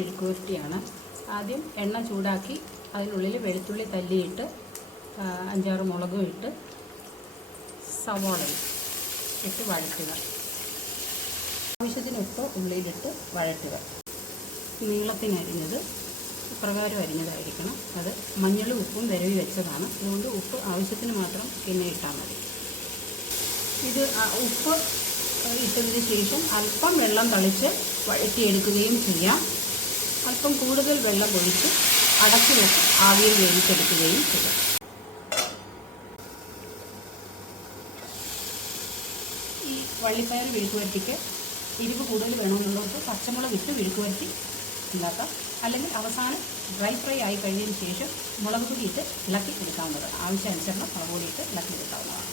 മെഴുക്കുവരട്ടിയാണ് ആദ്യം എണ്ണ ചൂടാക്കി അതിനുള്ളിൽ വെളുത്തുള്ളി തല്ലിയിട്ട് അഞ്ചാറ് മുളകും ഇട്ട് സവാളയും ഇട്ട് വഴറ്റുക. ആവശ്യത്തിന് ഉപ്പ് ഉള്ളിയിലിട്ട് വഴറ്റുക. നീളത്തിന് അരിഞ്ഞത് പ്രകാരം അരിഞ്ഞതായിരിക്കണം. അത് മഞ്ഞളും ഉപ്പും വിരവി വെച്ചതാണ്. അതുകൊണ്ട് ഉപ്പ് ആവശ്യത്തിന് മാത്രം പിന്നെ ഇട്ടാൽ മതി. ഇത് ഉപ്പ് ഇട്ടതിന് ശേഷം അല്പം വെള്ളം തളിച്ച് വഴറ്റിയെടുക്കുകയും ചെയ്യാം. അല്പം കൂടുതൽ വെള്ളം ഒഴിച്ച് അടച്ചു വെച്ച് ആവിയിൽ വേവിച്ചെടുക്കുകയും ചെയ്യാം. ഈ വള്ളിപ്പയർ വിഴുക്കുവരട്ടിക്ക് എരിവ് കൂടുതൽ വേണമെന്നുള്ളവർക്ക് പച്ചമുളക് ഇട്ട് വിഴുക്കുവരട്ടി ഉണ്ടാക്കാം. അല്ലെങ്കിൽ അവസാനം ഡ്രൈ ഫ്രൈ ആയി കഴിഞ്ഞതിന് ശേഷം മുളക് പൊടി ഇട്ട് ഇളക്കി എടുക്കാവുന്നതാണ്. ആവശ്യാനുസരണം മുളക് പൊടി ഇട്ട് ഇളക്കി എടുക്കാവുന്നതാണ്.